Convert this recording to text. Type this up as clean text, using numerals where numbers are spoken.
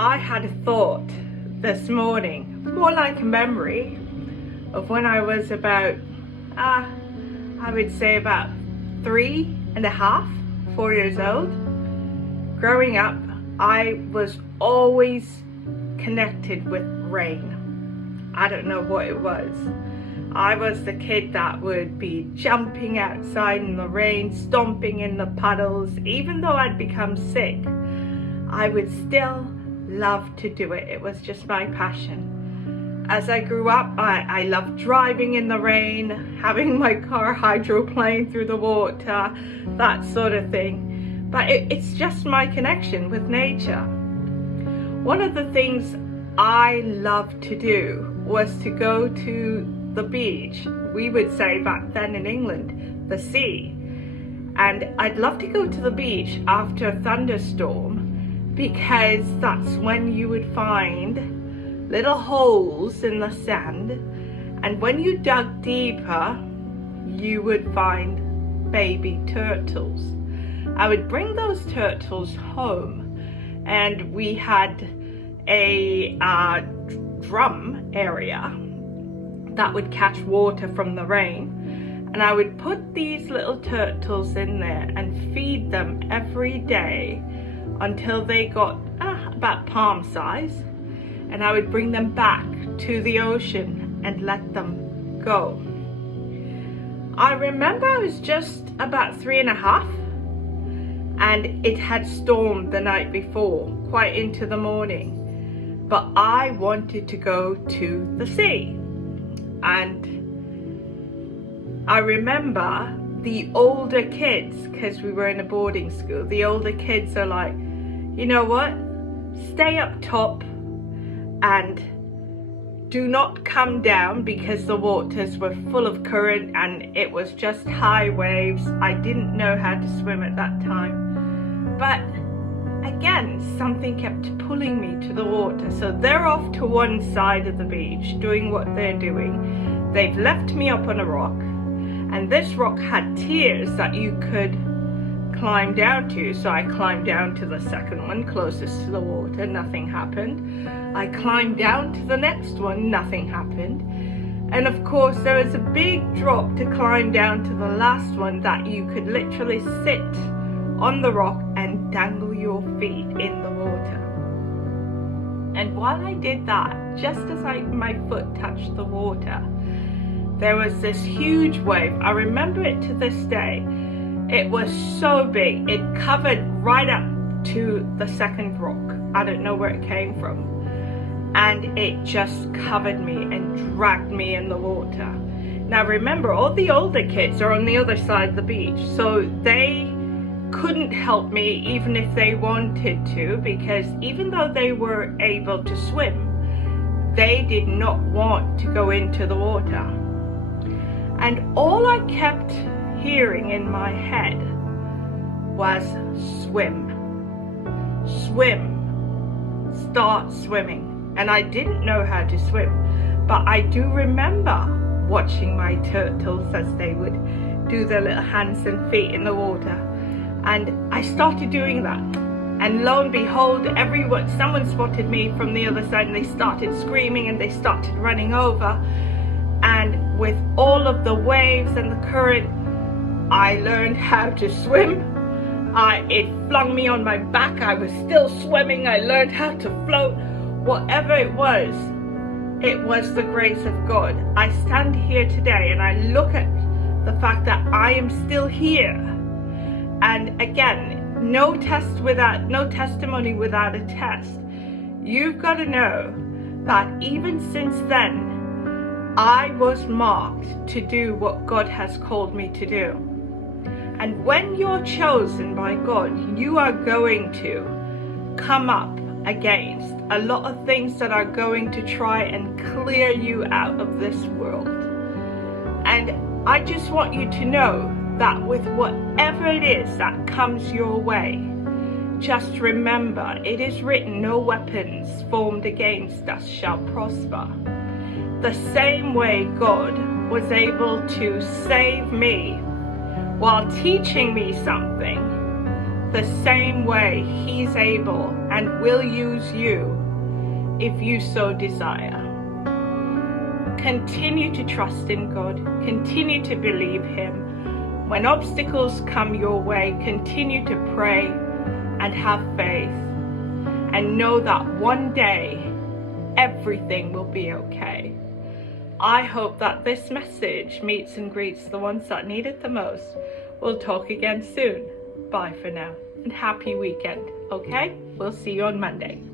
I had a thought this morning, more like a memory of when I was about, I would say about 3.5, 4 years old. Growing up, I was always connected with rain. I don't know what it was. I was the kid that would be jumping outside in the rain, stomping in the puddles. Even though I'd become sick, I would still love to do it. It was just my passion. As I grew up, I loved driving in the rain, having my car hydroplane through the water, that sort of thing. But it's just my connection with nature. One of the things I loved to do was to go to the beach. We would say back then in England, the sea. And I'd love to go to the beach after a thunderstorm, because that's when you would find little holes in the sand, and when you dug deeper you would find baby turtles. I would bring those turtles home, and we had a drum area that would catch water from the rain, and I would put these little turtles in there and feed them every day until they got about palm size, and I would bring them back to the ocean and let them go. I remember I was just about 3.5, and it had stormed the night before, quite into the morning, but I wanted to go to the sea. And I remember the older kids, because we were in a boarding school, the older kids are like, you know what, stay up top and do not come down, because the waters were full of current and it was just high waves. I didn't know how to swim at that time, but again, something kept pulling me to the water. So they're off to one side of the beach doing what they're doing. They've left me up on a rock, and this rock had tiers that you could climb down to. So I climbed down to the second one closest to the water, nothing happened. I climbed down to the next one, nothing happened. And of course there was a big drop to climb down to the last one that you could literally sit on the rock and dangle your feet in the water. And while I did that, just as my foot touched the water, there was this huge wave. I remember it to this day. It was so big, it covered right up to the second rock. I don't know where it came from. And it just covered me and dragged me in the water. Now remember, all the older kids are on the other side of the beach, so they couldn't help me even if they wanted to, because even though they were able to swim, they did not want to go into the water. And all I kept hearing in my head was swim, swim, start swimming. And I didn't know how to swim, but I do remember watching my turtles as they would do their little hands and feet in the water. And I started doing that, and lo and behold, someone spotted me from the other side, and they started screaming and they started running over. And with all of the waves and the current, I learned how to swim. It flung me on my back. I was still swimming. I learned how to float. Whatever it was the grace of God. I stand here today and I look at the fact that I am still here. And again, no testimony without a test. You've got to know that even since then, I was marked to do what God has called me to do. And when you're chosen by God, you are going to come up against a lot of things that are going to try and clear you out of this world. And I just want you to know that with whatever it is that comes your way, just remember, it is written, no weapons formed against us shall prosper. The same way God was able to save me while teaching me something, the same way He's able and will use you if you so desire. Continue to trust in God. Continue to believe Him. When obstacles come your way, continue to pray and have faith. And know that one day, everything will be okay. I hope that this message meets and greets the ones that need it the most. We'll talk again soon. Bye for now, and happy weekend, okay? We'll see you on Monday.